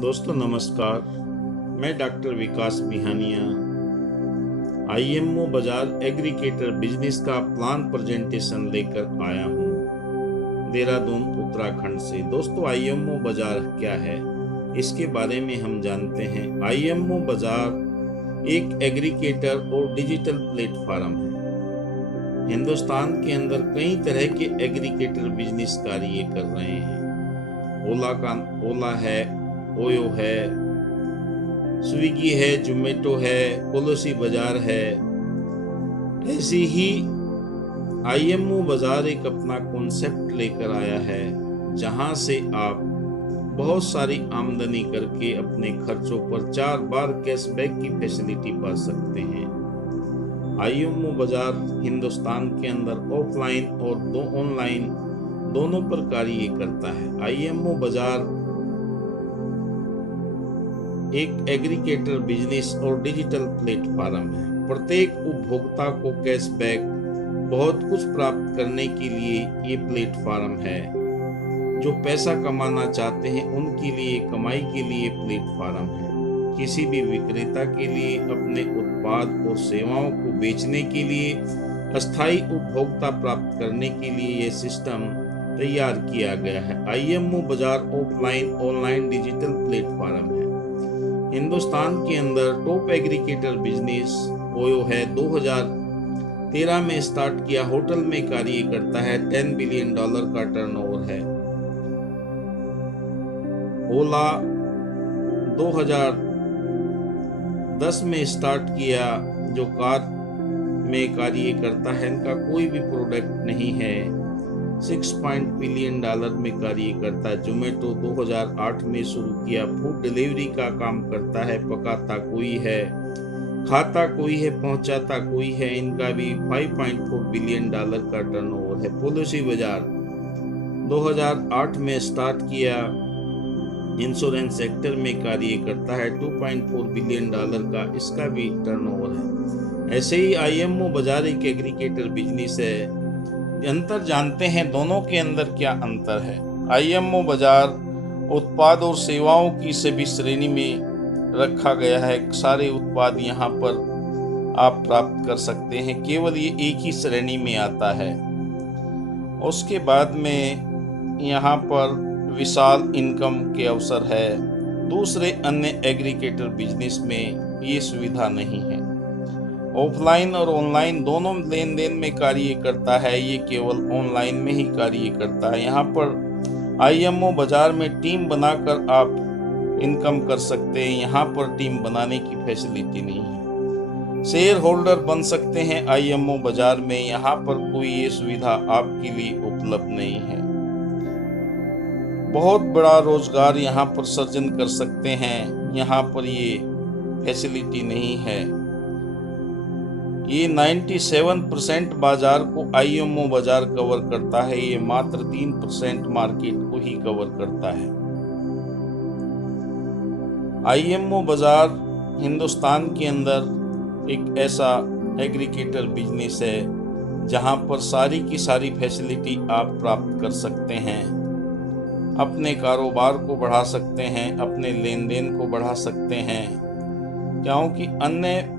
दोस्तों नमस्कार। मैं डॉक्टर विकास बिहानिया आईएमओ बाजार एग्रीगेटर बिजनेस का प्लान प्रेजेंटेशन लेकर आया हूँ देहरादून उत्तराखंड से। दोस्तों आईएमओ बाजार क्या है इसके बारे में हम जानते हैं। आईएमओ बाजार एक एग्रीगेटर और डिजिटल प्लेटफॉर्म है। हिंदुस्तान के अंदर कई तरह के एग्रीगेटर बिजनेस कार्य कर रहे हैं। ओला है, ओयो है, स्विगी है, जोमेटो है, पॉलिसी बाजार है। ऐसी ही आईएमओ बाजार एक अपना कॉन्सेप्ट लेकर आया है जहां से आप बहुत सारी आमदनी करके अपने खर्चों पर 4 बार कैशबैक की फैसिलिटी पा सकते हैं। आईएमओ बाजार हिंदुस्तान के अंदर ऑफलाइन और ऑनलाइन दोनों पर कार्य करता है। आईएमओ बाजार एक एग्रीगेटर बिजनेस और डिजिटल प्लेटफॉर्म है। प्रत्येक उपभोक्ता को कैशबैक बहुत कुछ प्राप्त करने के लिए ये प्लेटफॉर्म है। जो पैसा कमाना चाहते हैं उनके लिए कमाई के लिए प्लेटफॉर्म है। किसी भी विक्रेता के लिए अपने उत्पाद और सेवाओं को बेचने के लिए अस्थायी उपभोक्ता प्राप्त करने के लिए यह सिस्टम तैयार किया गया है। आईएमओ बाजार ऑफलाइन ऑनलाइन डिजिटल प्लेटफॉर्म है। हिंदुस्तान के अंदर टॉप एग्रीगेटर बिजनेस ओयो है। 2013 में स्टार्ट किया, होटल में कार्य करता है, $10 बिलियन का टर्नओवर है। ओला 2010 में स्टार्ट किया, जो कार में कार्य करता है। इनका कोई भी प्रोडक्ट नहीं है। $6 बिलियन में कार्य करता है। जोमेटो 2008 में शुरू किया, फूड डिलीवरी का काम करता है। पकाता कोई है, खाता कोई है, पहुंचाता कोई है। इनका भी $5.4 बिलियन का टर्नओवर है। पॉलिसी बाजार 2008 में स्टार्ट किया, इंश्योरेंस सेक्टर में कार्य करता है। $2.4 बिलियन का इसका भी टर्नओवर है। ऐसे ही आईएमओ बाजार एक एग्रीगेटर बिजनेस है। अंतर जानते हैं दोनों के अंदर क्या अंतर है। आईएमओ बाजार उत्पाद और सेवाओं की सभी श्रेणी में रखा गया है। सारे उत्पाद यहाँ पर आप प्राप्त कर सकते हैं, केवल ये एक ही श्रेणी में आता है। उसके बाद में यहाँ पर विशाल इनकम के अवसर है। दूसरे अन्य एग्रीगेटर बिजनेस में ये सुविधा नहीं है। ऑफलाइन और ऑनलाइन दोनों लेन देन में कार्य करता है, ये केवल ऑनलाइन में ही कार्य करता है। यहाँ पर आईएमओ बाजार में टीम बनाकर आप इनकम कर सकते हैं। यहाँ पर टीम बनाने की फैसिलिटी नहीं है। शेयर होल्डर बन सकते हैं आईएमओ बाजार में, यहाँ पर कोई ये सुविधा आपके लिए उपलब्ध नहीं है। बहुत बड़ा रोजगार यहाँ पर सृजन कर सकते हैं, यहाँ पर ये फैसिलिटी नहीं है। ये 97% बाजार को आईएमओ बाजार कवर करता है, ये मात्र 3% मार्केट को ही कवर करता है। आईएमओ बाजार हिंदुस्तान के अंदर एक ऐसा एग्रीगेटर बिजनेस है जहां पर सारी की सारी फैसिलिटी आप प्राप्त कर सकते हैं। अपने कारोबार को बढ़ा सकते हैं, अपने लेन देन को बढ़ा सकते हैं, क्योंकि अन्य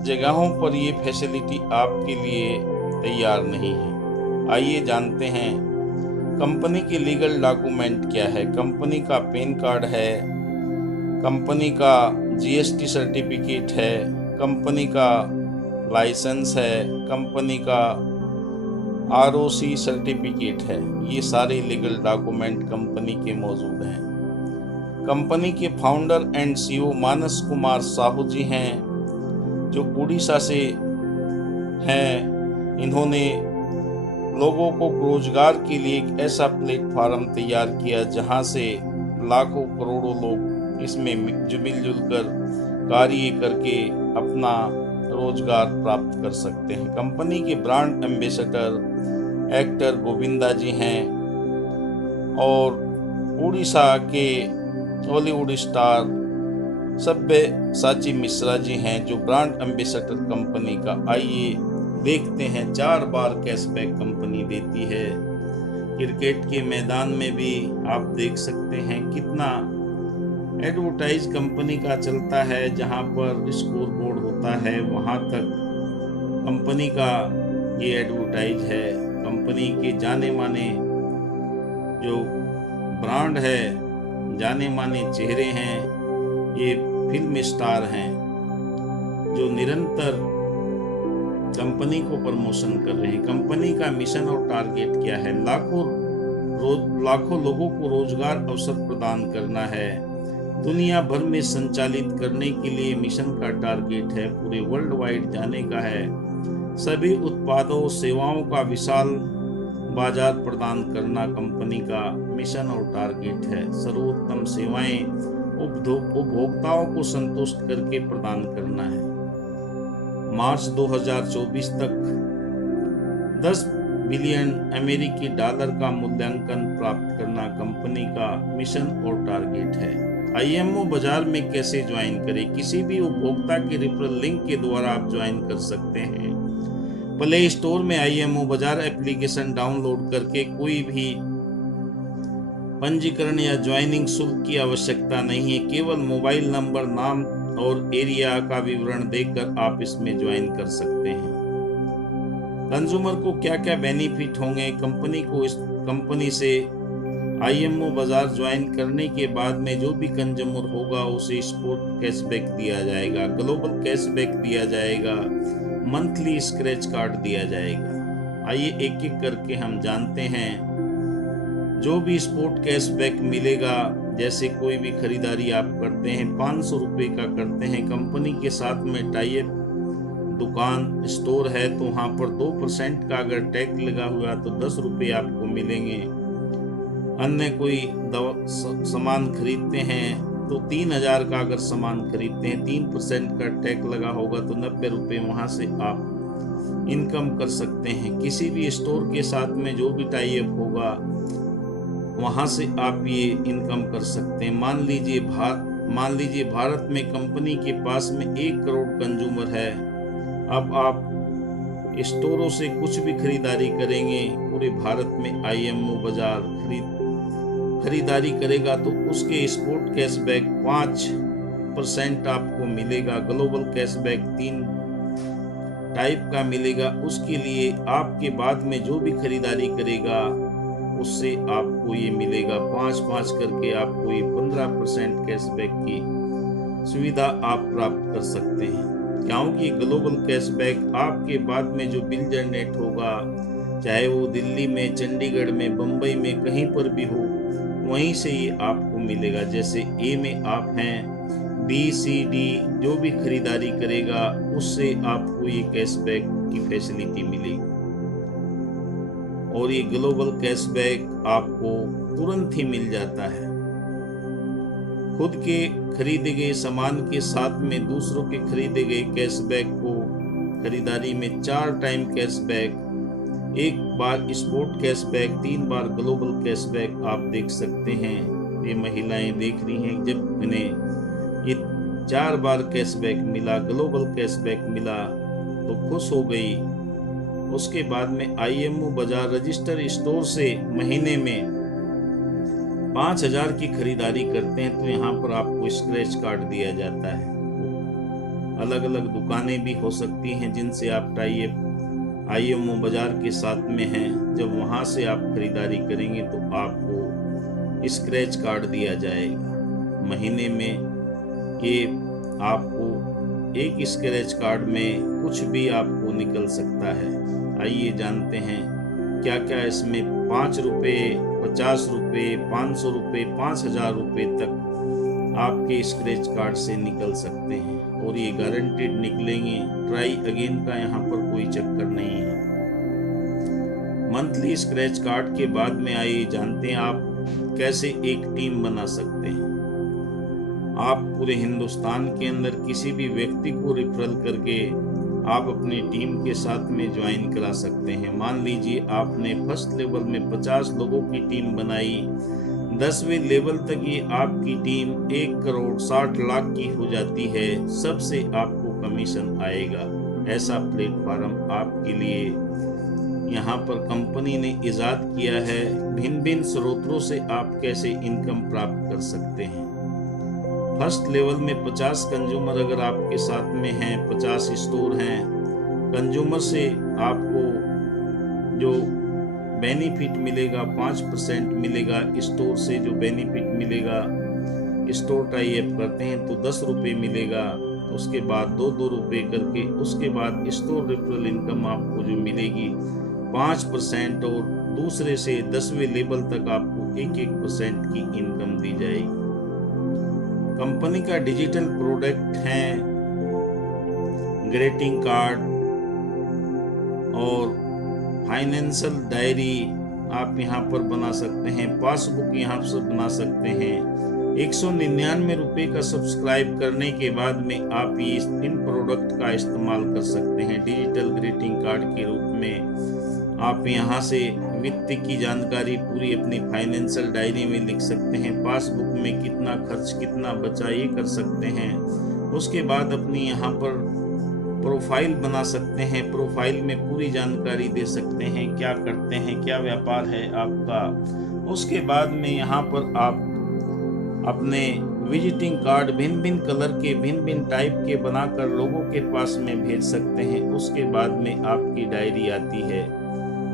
जगहों पर ये फैसिलिटी आपके लिए तैयार नहीं है। आइए जानते हैं कंपनी के लीगल डॉक्यूमेंट क्या है। कंपनी का पैन कार्ड है, कंपनी का जीएसटी सर्टिफिकेट है, कंपनी का लाइसेंस है, कंपनी का आरओसी सर्टिफिकेट है। ये सारे लीगल डॉक्यूमेंट कंपनी के मौजूद हैं। कंपनी के फाउंडर एंड सीईओ मानस कुमार साहू जी हैं, जो उड़ीसा से हैं। इन्होंने लोगों को रोजगार के लिए एक ऐसा प्लेटफॉर्म तैयार किया जहां से लाखों करोड़ों लोग इसमें मिलजुल कर कार्य करके अपना रोजगार प्राप्त कर सकते हैं। कंपनी के ब्रांड एम्बेसडर एक्टर गोविंदा जी हैं और उड़ीसा के बॉलीवुड स्टार सब्यसाची मिश्रा जी हैं, जो ब्रांड एम्बेसडर कंपनी का। आइए देखते हैं 4 बार कैशबैक कंपनी देती है। क्रिकेट के मैदान में भी आप देख सकते हैं कितना एडवर्टाइज कंपनी का चलता है, जहां पर स्कोर बोर्ड होता है वहां तक कंपनी का ये एडवर्टाइज है। कंपनी के जाने माने जो ब्रांड है, जाने माने चेहरे हैं, ये फिल्म स्टार हैं जो निरंतर कंपनी को प्रमोशन कर रहे हैं। कंपनी का मिशन और टारगेट क्या है? लाखों लोगों को रोजगार अवसर प्रदान करना है। दुनिया भर में संचालित करने के लिए मिशन का टारगेट है, पूरे वर्ल्ड वाइड जाने का है। सभी उत्पादों सेवाओं का विशाल बाजार प्रदान करना कंपनी का मिशन और टारगेट है। सर्वोत्तम सेवाएं उपभोक्ताओं को संतुष्ट करके प्रदान करना है। मार्च 2024 तक 10 बिलियन अमेरिकी डॉलर का मूल्यांकन प्राप्त करना कंपनी का मिशन और टारगेट है। आईएमओ बाजार में कैसे ज्वाइन करें? किसी भी उपभोक्ता के रेफरल लिंक के द्वारा आप ज्वाइन कर सकते हैं। प्ले स्टोर में आईएमओ बाजार एप्लीकेशन डाउनलोड करके कोई भी पंजीकरण या ज्वाइनिंग शुल्क की आवश्यकता नहीं है। केवल मोबाइल नंबर, नाम और एरिया का विवरण देकर आप इसमें ज्वाइन कर सकते हैं। कंज्यूमर को क्या क्या बेनिफिट होंगे? कंपनी से आईएमओ बाजार ज्वाइन करने के बाद में जो भी कंज्यूमर होगा उसे स्पोर्ट कैशबैक दिया जाएगा, ग्लोबल कैशबैक दिया जाएगा, मंथली स्क्रैच कार्ड दिया जाएगा। आइए एक एक करके हम जानते हैं। जो भी स्पोर्ट कैशबैक मिलेगा, जैसे कोई भी खरीदारी आप करते हैं 500 रुपये का करते हैं, कंपनी के साथ में टाई अप दुकान स्टोर है तो वहाँ पर 2% का अगर टैक्स लगा हुआ तो 10 रुपये आपको मिलेंगे। अन्य कोई सामान खरीदते हैं तो 3000 का अगर सामान खरीदते हैं 3% का टैक्स लगा होगा तो 90 रुपये वहाँ से आप इनकम कर सकते हैं। किसी भी स्टोर के साथ में जो भी टाई अप होगा वहाँ से आप ये इनकम कर सकते हैं। मान लीजिए भारत में कंपनी के पास में 1 करोड़ कंज्यूमर है। अब आप स्टोरों से कुछ भी खरीदारी करेंगे, पूरे भारत में आईएमओ बाजार खरीदारी करेगा तो उसके स्पोर्ट कैशबैक 5% आपको मिलेगा। ग्लोबल कैशबैक 3 टाइप का मिलेगा। उसके लिए आपके बाद में जो भी खरीदारी करेगा उससे आपको ये मिलेगा 5-5 करके आपको ये 15% कैशबैक की सुविधा आप प्राप्त कर सकते हैं। क्योंकि ग्लोबल कैशबैक आपके बाद में जो बिल जनरेट होगा, चाहे वो दिल्ली में, चंडीगढ़ में, बम्बई में, कहीं पर भी हो, वहीं से ये आपको मिलेगा। जैसे ए में आप हैं, बी सी डी जो भी खरीदारी करेगा उससे आपको ये कैशबैक की फैसिलिटी मिलेगी। और ये ग्लोबल कैशबैक आपको तुरंत ही मिल जाता है। खुद के खरीदे गए सामान के साथ में दूसरों के खरीदे गए कैशबैक को खरीदारी में 4 टाइम कैशबैक, 1 बार स्पोर्ट कैशबैक, 3 बार ग्लोबल कैशबैक आप देख सकते हैं। ये महिलाएं देख रही हैं, जब इन्हें ये 4 बार कैशबैक मिला, ग्लोबल कैशबैक मिला तो खुश हो गई। उसके बाद में आईएमओ बाजार रजिस्टर स्टोर से महीने में 5000 की खरीदारी करते हैं तो यहाँ पर आपको स्क्रैच कार्ड दिया जाता है। अलग अलग दुकानें भी हो सकती हैं जिनसे आप टाई अप आईएमओ बाजार के साथ में हैं। जब वहाँ से आप खरीदारी करेंगे तो आपको स्क्रैच कार्ड दिया जाएगा। महीने में ये आपको एक स्क्रैच कार्ड में कुछ भी आपको निकल सकता है। आइए जानते हैं क्या क्या इसमें 5 रुपये, 50 रुपये, 500 रुपये, 5000 रुपये तक आपके स्क्रैच कार्ड से निकल सकते हैं और ये गारंटेड निकलेंगे। ट्राई अगेन का यहाँ पर कोई चक्कर नहीं है। मंथली स्क्रैच कार्ड के बाद में आइए जानते हैं आप कैसे एक टीम बना सकते हैं। आप पूरे हिंदुस्तान के अंदर किसी भी व्यक्ति को रेफरल करके आप अपनी टीम के साथ में ज्वाइन करा सकते हैं। मान लीजिए आपने फर्स्ट लेवल में 50 लोगों की टीम बनाई, 10वें लेवल तक ये आपकी टीम 1 करोड़ 60 लाख की हो जाती है, सबसे आपको कमीशन आएगा। ऐसा प्लेटफॉर्म आपके लिए यहाँ पर कंपनी ने इजाद किया है। भिन्न भिन्न स्रोतों से आप कैसे इनकम प्राप्त कर सकते हैं। फर्स्ट लेवल में 50 कंज्यूमर अगर आपके साथ में हैं, 50 स्टोर हैं, कंज्यूमर से आपको जो बेनिफिट मिलेगा 5% मिलेगा। स्टोर से जो बेनिफिट मिलेगा, स्टोर टाई अप करते हैं तो 10 रुपये मिलेगा, उसके बाद 2 रुपये करके, उसके बाद स्टोर रेफरल इनकम आपको जो मिलेगी 5%, और दूसरे से 10वें लेवल तक आपको 1% की इनकम दी जाएगी। कंपनी का डिजिटल प्रोडक्ट है ग्रीटिंग कार्ड और फाइनेंशियल डायरी आप यहाँ पर बना सकते हैं, पासबुक यहाँ से बना सकते हैं। 199 रुपये का सब्सक्राइब करने के बाद में आप ये इन प्रोडक्ट का इस्तेमाल कर सकते हैं। डिजिटल ग्रीटिंग कार्ड के रूप में आप यहाँ से वित्त की जानकारी पूरी अपनी फाइनेंशियल डायरी में लिख सकते हैं, पासबुक में कितना खर्च कितना बचा ये कर सकते हैं। उसके बाद अपनी यहाँ पर प्रोफाइल बना सकते हैं, प्रोफाइल में पूरी जानकारी दे सकते हैं, क्या करते हैं, क्या व्यापार है आपका। उसके बाद में यहाँ पर आप अपने विजिटिंग कार्ड भिन्न भिन्न कलर के, भिन्न भिन्न टाइप के बनाकर लोगों के पास में भेज सकते हैं। उसके बाद में आपकी डायरी आती है,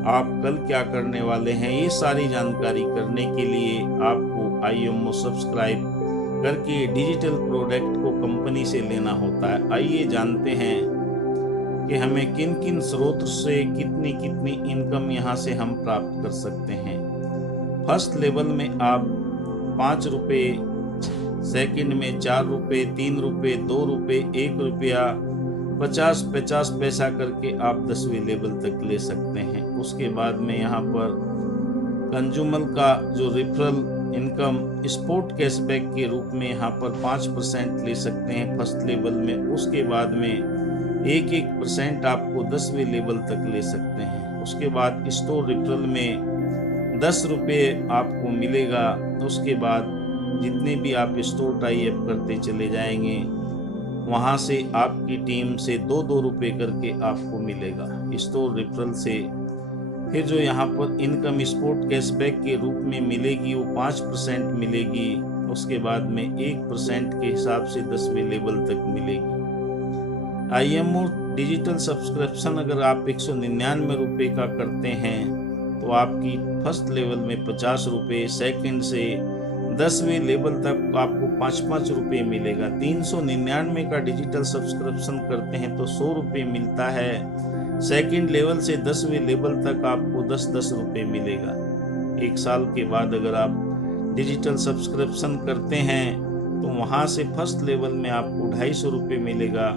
आप कल क्या करने वाले हैं, ये सारी जानकारी करने के लिए आपको IMO सब्सक्राइब करके डिजिटल प्रोडक्ट को कंपनी से लेना होता है। आइए जानते हैं कि हमें किन किन स्रोत से कितनी कितनी इनकम यहाँ से हम प्राप्त कर सकते हैं। फर्स्ट लेवल में आप 5 रुपये, सेकंड में 4 रुपये, 3 रुपये, 2 रुपये, 1 रुपया, 50 पैसा करके आप 10वें लेवल तक ले सकते हैं। उसके बाद में यहाँ पर कंज्यूमर का जो रेफरल इनकम स्पोर्ट कैशबैक के रूप में यहाँ पर 5% ले सकते हैं फर्स्ट लेवल में। उसके बाद में 1% आपको 10वें लेवल तक ले सकते हैं। उसके बाद स्टोर रेफरल में 10 रुपये आपको मिलेगा। उसके बाद जितने भी आप स्टोर टाई अप करते चले जाएंगे, वहाँ से आपकी टीम से 2 रुपये करके आपको मिलेगा स्टोर रेफरल से। फिर जो यहाँ पर इनकम स्पोर्ट कैशबैक के रूप में मिलेगी वो 5% मिलेगी। उसके बाद में 1% के हिसाब से 10वें लेवल तक मिलेगी। IMO डिजिटल सब्सक्रिप्शन अगर आप 199 रुपये का करते हैं तो आपकी फर्स्ट लेवल में 50 रुपये, सेकेंड से 10वें लेवल तक आपको 5 रुपये मिलेगा। 399 का डिजिटल सब्सक्रिप्शन करते हैं तो 100 रुपये मिलता है। सेकंड लेवल से 10वें लेवल तक आपको 10 रुपये मिलेगा। 1 साल के बाद अगर आप डिजिटल सब्सक्रिप्शन करते हैं तो वहाँ से फर्स्ट लेवल में आपको 250 रुपये मिलेगा।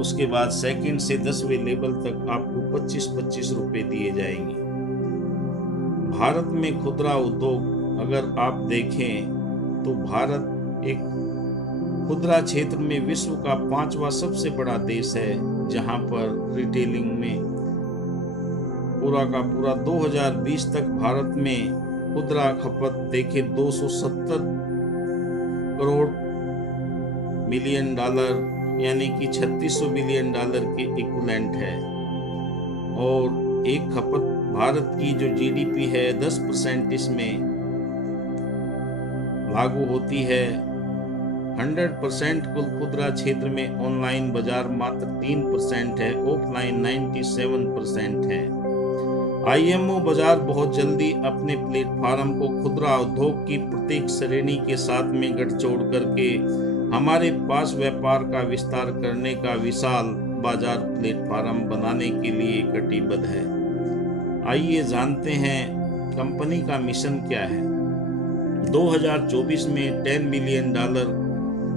उसके बाद सेकंड से 10वें लेवल तक आपको 25 रुपये दिए जाएंगे। भारत में खुदरा उद्योग अगर आप देखें तो भारत एक खुदरा क्षेत्र में विश्व का 5वां सबसे बड़ा देश है, जहां पर रिटेलिंग में पूरा का पूरा 2020 तक भारत में खुदरा खपत देखे 270 करोड़ मिलियन डॉलर यानी कि 3600 बिलियन डॉलर के इक्विवेलेंट है। और एक खपत भारत की जो GDP है 10% इसमें लागू होती है। 100% कुल खुदरा क्षेत्र में ऑनलाइन बाजार मात्र 3% है, ऑफलाइन 97% है। IMO बाजार बहुत जल्दी अपने प्लेटफॉर्म को खुदरा उद्योग की प्रत्येक श्रेणी के साथ में गठजोड़ करके हमारे पास व्यापार का विस्तार करने का विशाल बाजार प्लेटफॉर्म बनाने के लिए कटिबद्ध है। आइए जानते हैं कंपनी का मिशन क्या है। 2024 में $10 बिलियन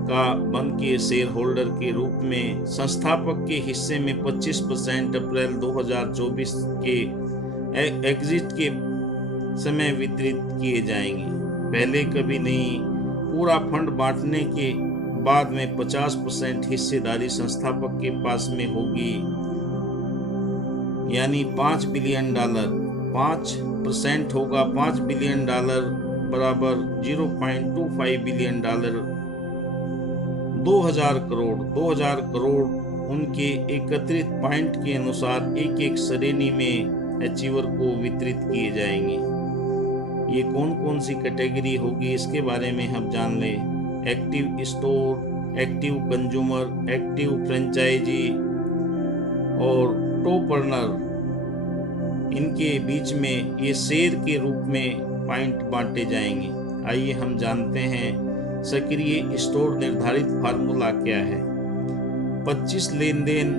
का बन के शेयर होल्डर के रूप में संस्थापक के हिस्से में 25% अप्रैल 2024 के एग्जिट के समय वितरित किए जाएंगे। पहले कभी नहीं, पूरा फंड बांटने के बाद में 50% हिस्सेदारी संस्थापक के पास में होगी, यानी $5 बिलियन। 5% होगा $5 बिलियन बराबर $0.25 बिलियन। 2000 करोड़ उनके एकत्रित पॉइंट के अनुसार एक एक श्रेणी में अचीवर को वितरित किए जाएंगे। ये कौन कौन सी कैटेगरी होगी इसके बारे में हम जान लें। Active store, active consumer, active franchisee और टॉप अर्नर, इनके बीच में ये शेयर के रूप में पॉइंट बांटे जाएंगे। आइए हम जानते हैं सक्रिय स्टोर निर्धारित फार्मूला क्या है। 25 लेन देन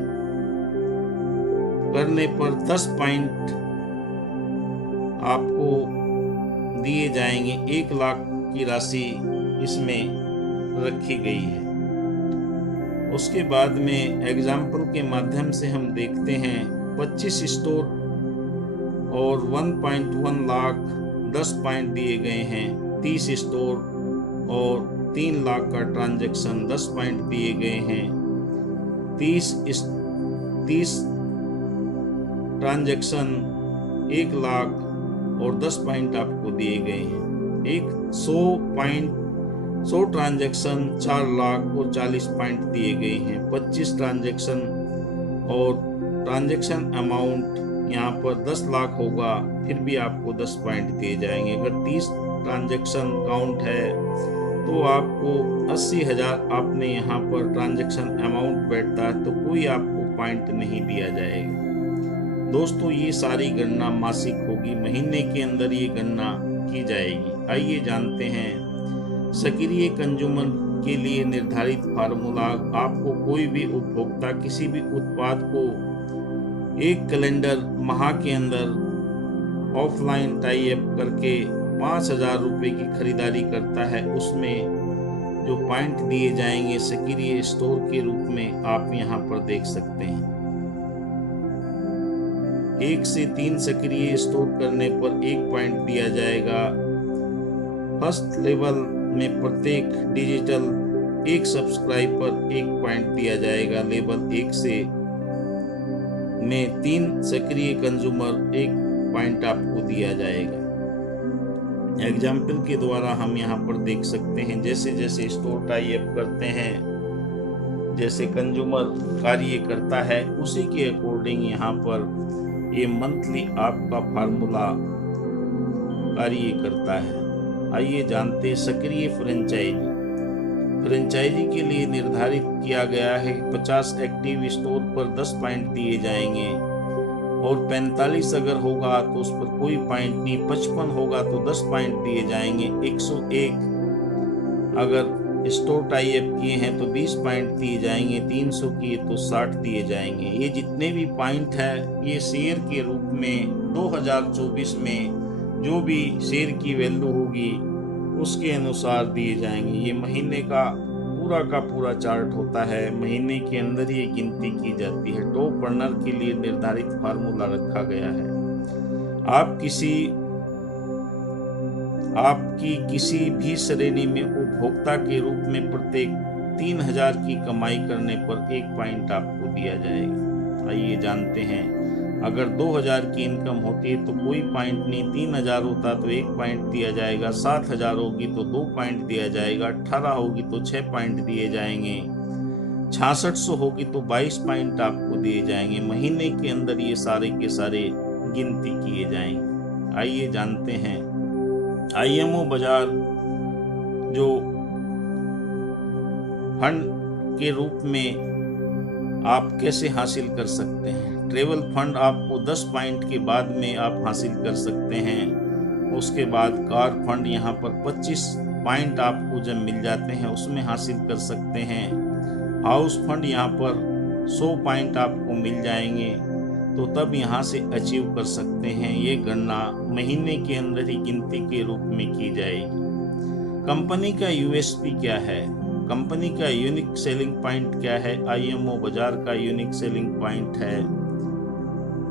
करने पर 10 पॉइंट आपको दिए जाएंगे। 1 लाख की राशि इसमें रखी गई है। उसके बाद में एग्जाम्पल के माध्यम से हम देखते हैं 25 स्टोर और 1.1 लाख 10 पॉइंट दिए गए हैं। 30 स्टोर और 3 लाख का ट्रांजैक्शन 10 पॉइंट दिए गए हैं। 30 ट्रांजैक्शन 1 लाख और 10 पॉइंट आपको दिए गए हैं। 100 ट्रांजैक्शन 4 लाख और 40 पॉइंट दिए गए हैं। 25 ट्रांजैक्शन और ट्रांजैक्शन अमाउंट यहाँ पर 10 लाख होगा, फिर भी आपको 10 पॉइंट दिए जाएंगे। अगर 30 ट्रांजैक्शन काउंट है तो आपको 80,000 आपने यहाँ पर ट्रांजैक्शन अमाउंट बैठता है तो कोई आपको पॉइंट नहीं दिया जाएगा। दोस्तों, ये सारी गणना मासिक होगी, महीने के अंदर ये गणना की जाएगी। आइए जानते हैं सक्रिय कंज्यूमर के लिए निर्धारित फार्मूला। आपको कोई भी उपभोक्ता किसी भी उत्पाद को एक कैलेंडर माह के अंदर ऑफलाइन टाई अप करके 5,000 रुपये की खरीदारी करता है, उसमें जो पॉइंट दिए जाएंगे सक्रिय स्टोर के रूप में आप यहाँ पर देख सकते हैं। 1 से 3 सक्रिय स्टोर करने पर 1 पॉइंट दिया जाएगा। फर्स्ट लेवल में प्रत्येक डिजिटल 1 सब्सक्राइब पर 1 पॉइंट दिया जाएगा। लेवल 1 से में 3 सक्रिय कंज्यूमर 1 पॉइंट आपको दिया जाएगा। एग्जाम्पल के द्वारा हम यहाँ पर देख सकते हैं, जैसे जैसे स्टोर टाई अप करते हैं, जैसे कंज्यूमर कार्य करता है, उसी के अकॉर्डिंग यहाँ पर ये मंथली आपका फार्मूला कार्य करता है। आइए जानते सक्रिय फ्रेंचाइजी के लिए निर्धारित किया गया है 50 एक्टिव स्टोर पर 10 पॉइंट दिए जाएंगे और 45 अगर होगा तो उस पर कोई पॉइंट नहीं, 55 होगा तो 10 पॉइंट दिए जाएंगे। 101 अगर स्टोर टाई अप किए हैं तो 20 पॉइंट दिए जाएंगे। 300 किए तो 60 दिए जाएंगे। ये जितने भी पॉइंट है ये शेयर के रूप में 2024 में जो भी शेयर की वैल्यू होगी उसके अनुसार दिए जाएंगे। ये महीने का पूरा चार्ट होता है, महीने के अंदर ये गिनती की जाती है। टॉप अर्नर के लिए निर्धारित फार्मूला रखा गया है। आपकी किसी भी श्रेणी में उपभोक्ता के रूप में प्रत्येक 3,000 की कमाई करने पर 1 पॉइंट आपको दिया जाएगा। आइए जानते हैं, अगर 2,000 की इनकम होती है तो कोई पॉइंट नहीं, 3,000 होता तो 1 पॉइंट दिया जाएगा। 7,000 होगी तो 2 पॉइंट दिया जाएगा। 18 होगी तो 6 पॉइंट दिए जाएंगे। 6600 होगी तो 22 पॉइंट आपको दिए जाएंगे। महीने के अंदर ये सारे के सारे गिनती किए जाएंगे। आइए जानते हैं आईएमओ बाजार जो फंड के रूप में आप कैसे हासिल कर सकते हैं। ट्रेवल फंड आपको 10 पॉइंट के बाद में आप हासिल कर सकते हैं। उसके बाद कार फंड यहाँ पर 25 पॉइंट आपको जब मिल जाते हैं उसमें हासिल कर सकते हैं। हाउस फंड यहाँ पर 100 पॉइंट आपको मिल जाएंगे तो तब यहाँ से अचीव कर सकते हैं। ये गणना महीने के अंदर ही गिनती के रूप में की जाएगी। कंपनी का यूएसपी क्या है, कंपनी का यूनिक सेलिंग पॉइंट क्या है। आईएमओ बाजार का यूनिक सेलिंग पॉइंट है,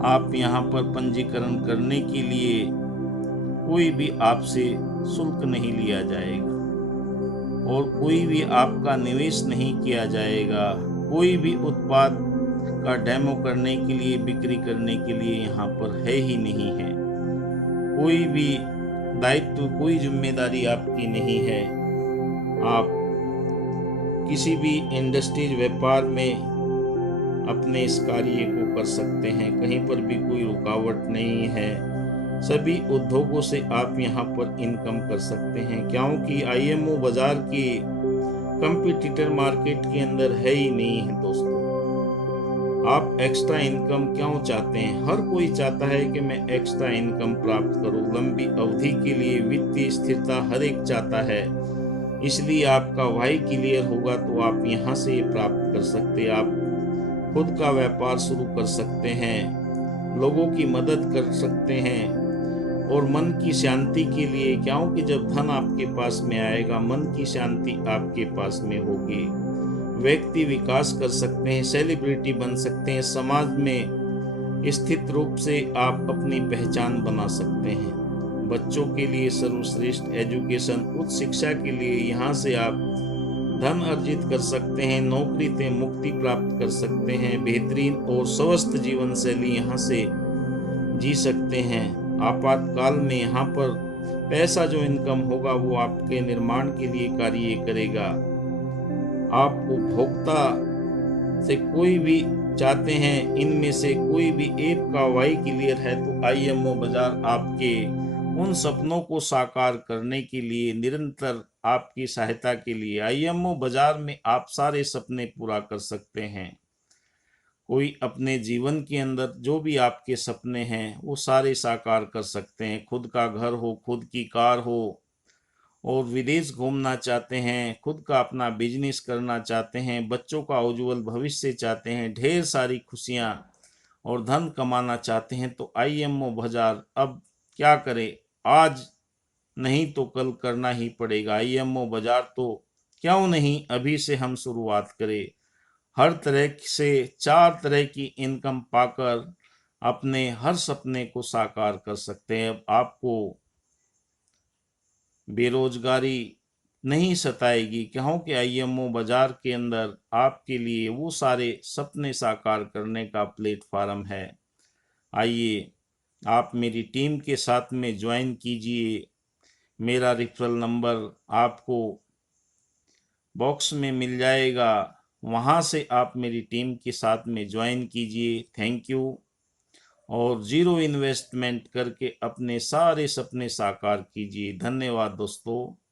आप यहाँ पर पंजीकरण करने के लिए कोई भी आपसे शुल्क नहीं लिया जाएगा और कोई भी आपका निवेश नहीं किया जाएगा। कोई भी उत्पाद का डेमो करने के लिए, बिक्री करने के लिए यहाँ पर है ही नहीं है। कोई भी दायित्व, कोई जिम्मेदारी आपकी नहीं है। आप किसी भी इंडस्ट्रीज व्यापार में अपने इस कार्य को कर सकते हैं, कहीं पर भी कोई रुकावट नहीं है। सभी उद्योगों से आप यहाँ पर इनकम कर सकते हैं, क्योंकि आईएमओ बाजार की कंपटीटर मार्केट के अंदर है ही नहीं है दोस्तों। आप एक्स्ट्रा इनकम क्यों चाहते हैं? हर कोई चाहता है कि मैं एक्स्ट्रा इनकम प्राप्त करूं। लंबी अवधि के लिए वित्तीय स्थिरता हर एक चाहता है, इसलिए आपका वाई क्लियर होगा तो आप यहां से प्राप्त कर सकते हैं। आप खुद का व्यापार शुरू कर सकते हैं, लोगों की मदद कर सकते हैं, और मन की शांति के लिए, क्योंकि जब धन आपके पास में आएगा मन की शांति आपके पास में होगी। व्यक्ति विकास कर सकते हैं, सेलिब्रिटी बन सकते हैं, समाज में स्थित रूप से आप अपनी पहचान बना सकते हैं। बच्चों के लिए सर्वश्रेष्ठ एजुकेशन, उच्च शिक्षा के लिए यहाँ से आप धन अर्जित कर सकते हैं, नौकरी से मुक्ति प्राप्त कर सकते हैं, बेहतरीन और स्वस्थ जीवन शैली यहाँ से जी सकते हैं। आपातकाल में यहाँ पर पैसा जो इनकम होगा वो आपके निर्माण के लिए कार्य करेगा। आप उपभोक्ता से कोई भी चाहते हैं, इनमें से कोई भी ऐप का वाई क्लियर है तो आईएमओ बाजार आपके उन सपनों को साकार करने के लिए निरंतर आपकी सहायता के लिए। आईएमओ बाजार में आप सारे सपने पूरा कर सकते हैं। कोई अपने जीवन के अंदर जो भी आपके सपने हैं वो सारे साकार कर सकते हैं। खुद का घर हो, खुद की कार हो, और विदेश घूमना चाहते हैं, खुद का अपना बिजनेस करना चाहते हैं, बच्चों का उज्जवल भविष्य चाहते हैं, ढेर सारी खुशियां और धन कमाना चाहते हैं, तो आईएमओ बाजार अब क्या करें, आज नहीं तो कल करना ही पड़ेगा। आईएमओ बाजार तो क्यों नहीं अभी से हम शुरुआत करें। हर तरह से 4 तरह की इनकम पाकर अपने हर सपने को साकार कर सकते हैं। आपको बेरोजगारी नहीं सताएगी, क्योंकि आईएमओ बाजार के अंदर आपके लिए वो सारे सपने साकार करने का प्लेटफॉर्म है। आइए आप मेरी टीम के साथ में ज्वाइन कीजिए। मेरा रेफरल नंबर आपको बॉक्स में मिल जाएगा, वहाँ से आप मेरी टीम के साथ में ज्वाइन कीजिए। Thank you. और जीरो इन्वेस्टमेंट करके अपने सारे सपने साकार कीजिए। धन्यवाद दोस्तों।